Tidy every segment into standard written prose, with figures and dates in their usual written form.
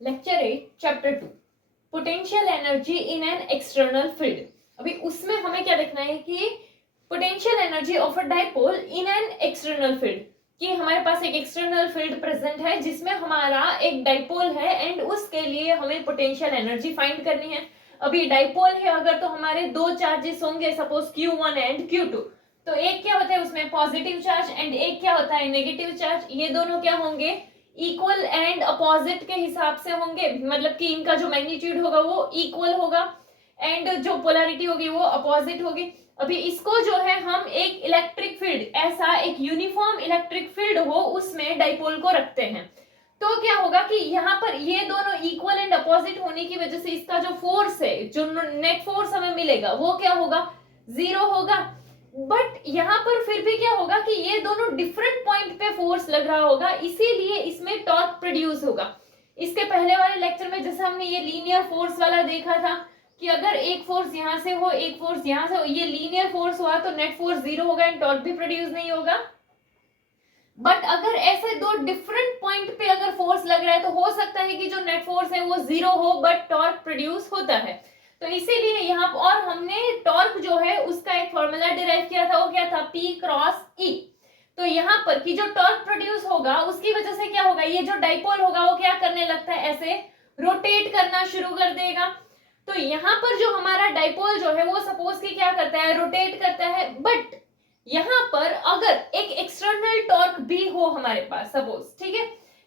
Lecture 8 chapter 2 potential energy in an external field. अभी उसमें हमें क्या देखना है कि potential energy of a dipole in an external field, कि हमारे पास एक एक्सटर्नल फील्ड प्रेजेंट है जिसमें हमारा एक डाइपोल है एंड उसके लिए हमें पोटेंशियल एनर्जी फाइंड करनी है। अभी डाइपोल है अगर तो हमारे दो चार्जेस होंगे, सपोज Q1 एंड Q2, तो एक क्या होता है उसमें पॉजिटिव चार्ज एंड एक क्या होता है नेगेटिव चार्ज। ये दोनों क्या होंगे इक्वल एंड अपोजिट के हिसाब से होंगे, मतलब कि इनका जो मैग्नीट्यूड होगा वो इक्वल होगा एंड जो पोलैरिटी होगी वो अपोजिट होगी। अभी इसको जो है हम एक इलेक्ट्रिक फील्ड, ऐसा एक यूनिफॉर्म इलेक्ट्रिक फील्ड हो उसमें डाइपोल को रखते हैं, तो क्या होगा कि यहाँ पर ये दोनों इक्वल एंड अपोजिट होने की वजह से इसका जो फोर्स है, जो नेट फोर्स हमें मिलेगा वो क्या होगा, जीरो होगा। बट यहाँ पर फिर भी क्या होगा कि ये दोनों डिफरेंट पॉइंट पे फोर्स लग रहा होगा, इसीलिए इसमें टॉर्क प्रोड्यूस होगा। इसके पहले वाले लेक्चर में जैसे हमने ये लीनियर फोर्स वाला देखा था कि अगर एक फोर्स यहाँ से हो एक फोर्स यहाँ से हो, ये लीनियर फोर्स हुआ तो नेट फोर्स जीरो होगा एंड टॉर्क भी प्रोड्यूस नहीं होगा। बट अगर ऐसे दो डिफरेंट पॉइंट पे अगर फोर्स लग रहा है तो हो सकता है कि जो नेट फोर्स है वो जीरो हो बट टॉर्क प्रोड्यूस होता है। तो इसीलिए यहाँ और हमने टॉर्क जो है उसका एक फॉर्मूला डिराइव किया था, वो क्या था P क्रॉस E। तो यहाँ पर की जो टॉर्क प्रोड्यूस होगा उसकी वजह से क्या होगा, ये जो डाइपोल होगा वो क्या करने लगता है, ऐसे रोटेट करना शुरू कर देगा। तो यहाँ पर जो हमारा डाइपोल जो है वो सपोज की क्या करता है, रोटेट करता है। बट यहाँ पर अगर एक एक्सटर्नल टॉर्क भी हो हमारे पास, सपोज ठीक है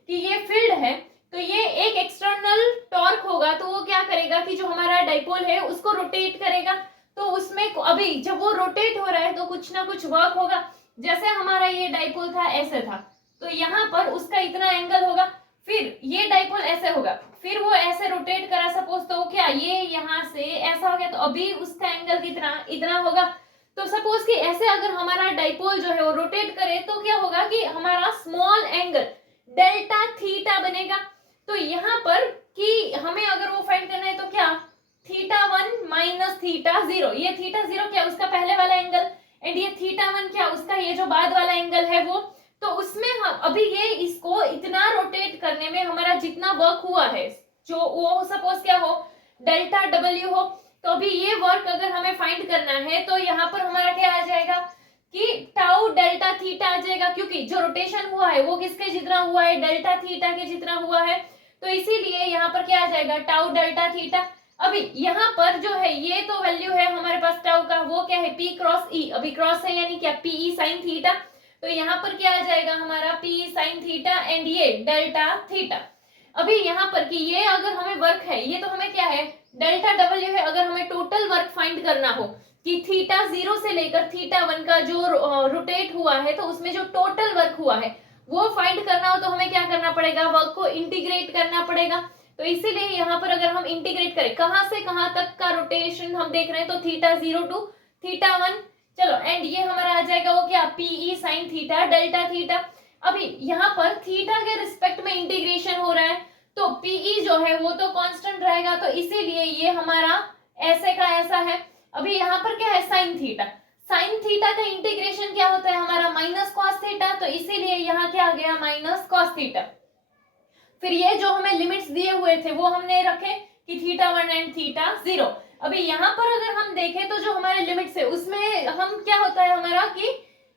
कि ये फील्ड है तो ये एक एक्सटर्नल टॉर्क होगा, तो वो क्या करेगा कि जो हमारा डाइपोल है उसको रोटेट करेगा। तो उसमें अभी जब वो रोटेट हो रहा है तो कुछ ना कुछ वर्क होगा। जैसे हमारा ये डाइपोल था ऐसे था, तो यहाँ पर उसका इतना एंगल होगा, फिर ये डाइपोल ऐसे होगा, फिर वो ऐसे रोटेट करा सपोज, तो क्या ये यहाँ से ऐसा हो गया, तो अभी उसका एंगल कितना, इतना होगा। तो सपोज कि ऐसे अगर हमारा डाइपोल जो है वो रोटेट करे तो क्या होगा कि हमारा स्मॉल एंगल डेल्टा थीटा बनेगा। तो यहाँ पर कि हमें अगर वो फाइंड करना है तो क्या, θ1 माइनस θ0, ये θ0 क्या उसका पहले वाला एंगल एंड ये θ1 क्या उसका ये जो बाद वाला एंगल है वो। तो उसमें हम अभी ये इसको इतना रोटेट करने में हमारा जितना वर्क हुआ है, जो वो सपोज क्या हो डेल्टा W हो, तो अभी ये वर्क अगर हमें फाइंड करना है तो यहाँ पर हमारा क्या आ जाएगा कि टाउ डेल्टा थीटा आ जाएगा, क्योंकि जो रोटेशन हुआ है वो किसके जितना हुआ है, डेल्टा थीटा के जितना हुआ है। तो इसीलिए यहाँ पर क्या आ जाएगा, टाउ डेल्टा थीटा। अभी यहाँ पर जो है ये तो वैल्यू है हमारे पास टाउ का, वो क्या है P क्रॉस E, अभी क्रॉस है यानी क्या PE साइन थीटा। तो यहाँ पर क्या आ जाएगा हमारा PE साइन थीटा एंड ये डेल्टा थीटा। अभी यहाँ पर कि ये अगर हमें वर्क है, ये तो हमें क्या है डेल्टा W है, अगर हमें टोटल वर्क फाइंड करना हो कि θ0 से लेकर θ1 का जो रोटेट हुआ है तो उसमें जो टोटल वर्क हुआ है वो फाइंड करना हो तो हमें क्या करना पड़ेगा, वर्क को इंटीग्रेट करना पड़ेगा। तो इसीलिए यहाँ पर अगर हम इंटीग्रेट करें कहां से कहां तक का रोटेशन हम देख रहे हैं, तो θ0 टू θ1, चलो एंड ये हमारा आ जाएगा वो क्या PE sine theta delta theta. अभी यहाँ पर थीटा के रिस्पेक्ट में इंटीग्रेशन हो रहा है तो PE जो है वो तो कांस्टेंट रहेगा, तो इसीलिए ये हमारा ऐसे का ऐसा है। अभी यहाँ पर क्या है साइन थीटा, साइन थीटा का इंटीग्रेशन क्या होता है हमारा माइनस कॉस थीटा, तो इसीलिए यहाँ क्या आ गया माइनस कॉस थीटा। फिर ये जो हमें लिमिट्स दिए हुए थे वो हमने रखे कि θ1 एंड θ0। अभी यहाँ पर अगर हम देखें तो जो हमारे लिमिट्स है उसमें हम क्या होता है हमारा कि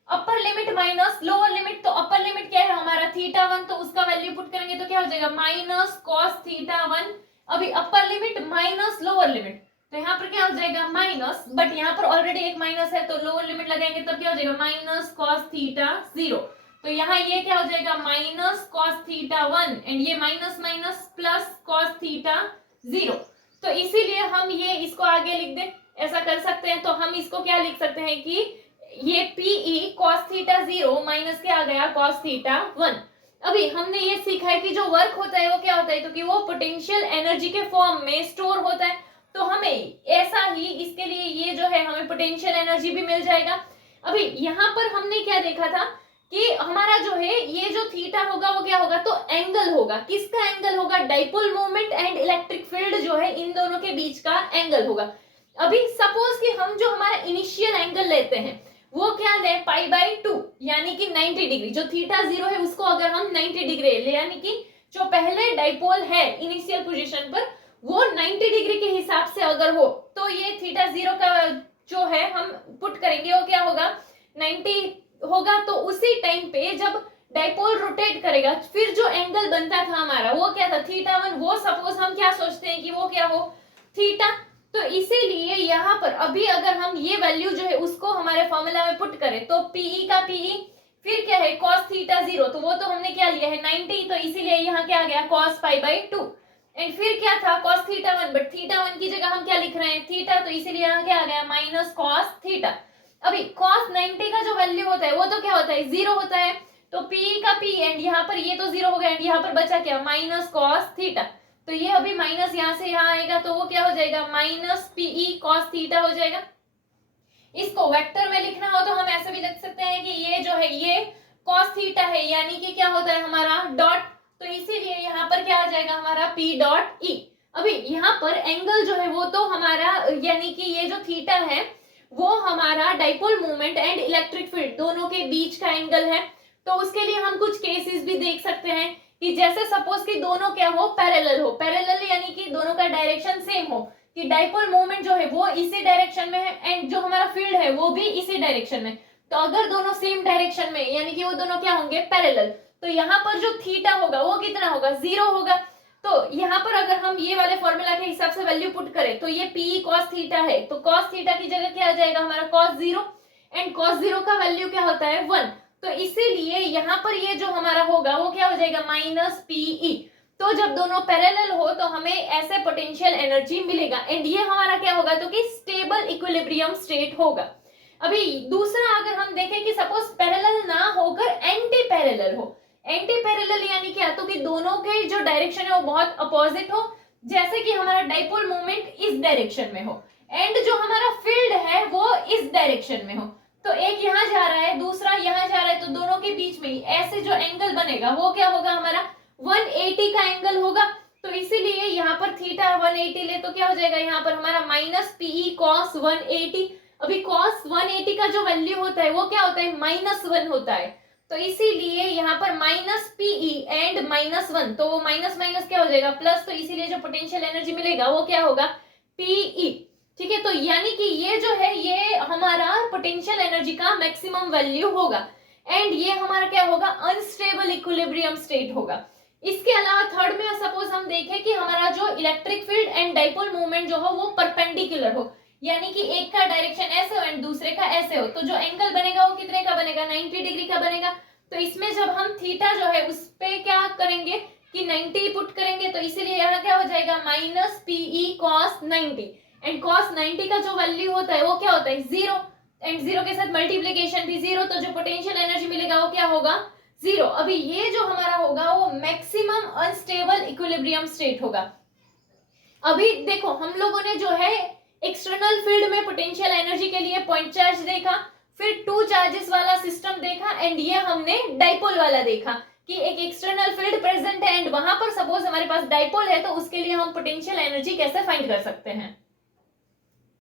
अपर लिमिट माइनस लोअर लिमिट, तो अपर लिमिट क्या है हमारा θ1, तो उसका वैल्यू पुट करेंगे तो क्या हो जाएगा माइनस कॉस θ1। अभी upper limit minus lower limit, तो यहाँ पर क्या हो जाएगा माइनस, बट यहाँ पर ऑलरेडी एक माइनस है तो लोअर लिमिट लगाएंगे तब क्या हो जाएगा माइनस कॉस θ0। तो यहाँ ये क्या हो जाएगा माइनस कॉस θ1 एंड ये माइनस माइनस प्लस कॉस θ0। तो इसीलिए हम ये इसको आगे लिख दें, ऐसा कर सकते हैं। तो हम इसको क्या लिख सकते हैं कि ये PE cos θ0 माइनस क्या आ गया cos θ1। अभी हमने ये सीखा है कि जो वर्क होता है वो क्या होता है, तो कि वो पोटेंशियल एनर्जी के फॉर्म में स्टोर होता है। तो हमें ऐसा ही इसके लिए ये जो है हमें पोटेंशियल एनर्जी भी मिल जाएगा। अभी यहाँ पर हमने क्या देखा था कि हमारा जो है ये जो थीटा होगा वो क्या होगा, तो एंगल होगा, किसका एंगल होगा, dipole moment and electric field जो है इन दोनों के बीच का एंगल होगा। अभी सपोज कि हम जो हमारा इनिशियल एंगल लेते हैं वो क्या ले पाई बाई 2 यानी कि 90 डिग्री, जो θ0 है उसको अगर हम 90 डिग्री ले यानी कि जो पहले डाइपोल है इनिशियल पोजीशन पर वो 90 डिग्री के हिसाब से अगर हो तो ये थीटा जीरो का जो है हम पुट करेंगे वो क्या होगा 90 होगा। तो उसी टाइम पे जब डाइपोल रोटेट करेगा फिर जो एंगल बनता था हमारा वो क्या था थीटा वन, वो सपोज हम क्या सोचते हैं कि वो क्या हो थीटा। तो इसीलिए यहाँ पर अभी अगर हम ये वैल्यू जो है उसको हमारे फॉर्मूला में पुट करें तो पीई का पीई फिर क्या है cos थीटा जीरो, तो वो तो हमने क्या लिया है 90, तो इसीलिए यहाँ क्या आ गया cos पाई बाई 2। एंड फिर क्या था cos theta one, but theta one की जगह हम क्या लिख रहे हैं थीटा, तो इसीलिए यहाँ क्या आ गया माइनस cos थीटा। अभी cos 90 का जो वैल्यू होता है वो तो क्या होता है जीरो होता है, तो पी का पी एंड यहाँ पर ये तो जीरो हो गया एंड यहाँ पर बचा क्या माइनस cos थीटा। तो ये अभी माइनस यहाँ से यहाँ आएगा तो वो क्या हो जाएगा माइनस पीई cos थीटा हो जाएगा। इसको वेक्टर में लिखना हो तो हम ऐसे भी लिख सकते हैं कि ये जो है ये cos थीटा है, यानी कि क्या होता है हमारा डॉट, तो इसीलिए यहाँ पर क्या आ जाएगा हमारा p डॉट ई। अभी यहाँ पर एंगल जो है वो तो हमारा यानी कि ये जो थीटा है वो हमारा dipole moment and electric field दोनों के बीच का एंगल है। तो उसके लिए हम कुछ केसेस भी देख सकते हैं कि जैसे सपोज कि दोनों क्या हो पैरेलल यानी कि दोनों का डायरेक्शन सेम हो, कि डाइपोल मोमेंट जो है वो इसी डायरेक्शन में है एंड जो हमारा फील्ड है वो भी इसी डायरेक्शन में। तो अगर दोनों सेम डायरेक्शन में यानी कि वो दोनों क्या होंगे पैरेलल, तो यहाँ पर जो थीटा होगा वो कितना होगा जीरो होगा। तो यहाँ पर अगर हम ये वाले फॉर्मूला के हिसाब से वैल्यू पुट करें तो ये पी cos थीटा है, तो cos थीटा की जगह क्या आ जाएगा हमारा cos zero and cos zero का वैल्यू क्या होता है 1। तो इसीलिए यहाँ पर ये जो हमारा होगा वो क्या हो जाएगा माइनस पीई। तो जब दोनों पैरेलल हो तो हमें ऐसे पोटेंशियल एनर्जी मिलेगा एंड ये हमारा क्या होगा तो कि स्टेबल इक्विलिब्रियम स्टेट होगा। अभी दूसरा अगर हम देखें कि सपोज पैरेलल ना होकर एंटी पैरेलल हो, एंटी पैरेलल यानी क्या, तो कि दोनों के जो डायरेक्शन है वो बहुत अपोजिट हो, जैसे कि हमारा डाइपोल मोमेंट इस डायरेक्शन में हो एंड जो हमारा फील्ड है वो इस डायरेक्शन में हो। तो एक यहाँ जा रहा है दूसरा यहाँ जा रहा है, तो दोनों के बीच में ऐसे जो एंगल बनेगा वो क्या होगा हमारा 180 का एंगल होगा। तो इसीलिए यहाँ पर थीटा 180 ले तो क्या हो जाएगा यहाँ पर हमारा माइनस पीई cos 180। अभी cos 180 का जो वैल्यू होता है वो क्या होता है -1 होता है, तो इसीलिए यहाँ पर माइनस पीई एंड -1, तो वो माइनस माइनस क्या हो जाएगा प्लस, तो इसीलिए जो पोटेंशियल एनर्जी मिलेगा वो क्या होगा पीई। ठीक है, तो यानी कि ये जो है ये हमारा पोटेंशियल एनर्जी का मैक्सिमम वैल्यू होगा एंड ये हमारा क्या होगा अनस्टेबल इक्विलिब्रियम स्टेट होगा। इसके अलावा थर्ड में सपोज हम देखें कि हमारा जो electric field and dipole movement जो हो वो परपेंडिकुलर हो, यानी कि एक का डायरेक्शन ऐसे हो एंड दूसरे का ऐसे हो, तो जो एंगल बनेगा वो कितने का बनेगा 90 डिग्री का बनेगा। तो इसमें जब हम थीटा जो है उस पे क्या करेंगे कि 90 पुट करेंगे, तो इसीलिए यहाँ क्या हो जाएगा minus pi cos 90 and cos 90 का जो वैल्यू होता है वो क्या होता है जीरो एंड जीरो के साथ मल्टीप्लीकेशन भी जीरो, तो जो पोटेंशियल एनर्जी मिलेगा वो क्या होगा जीरो। अभी ये जो हमारा होगा वो मैक्सिमम अनस्टेबल इक्विलिब्रियम स्टेट होगा। अभी देखो हम लोगों ने जो है एक्सटर्नल फील्ड में पोटेंशियल एनर्जी के लिए पॉइंट चार्ज देखा, फिर टू चार्जेस वाला सिस्टम देखा एंड ये हमने डाइपोल वाला देखा कि एक एक्सटर्नल फील्ड प्रेजेंट है एंड वहां पर सपोज हमारे पास डाइपोल है तो उसके लिए हम पोटेंशियल एनर्जी कैसे फाइंड कर सकते हैं।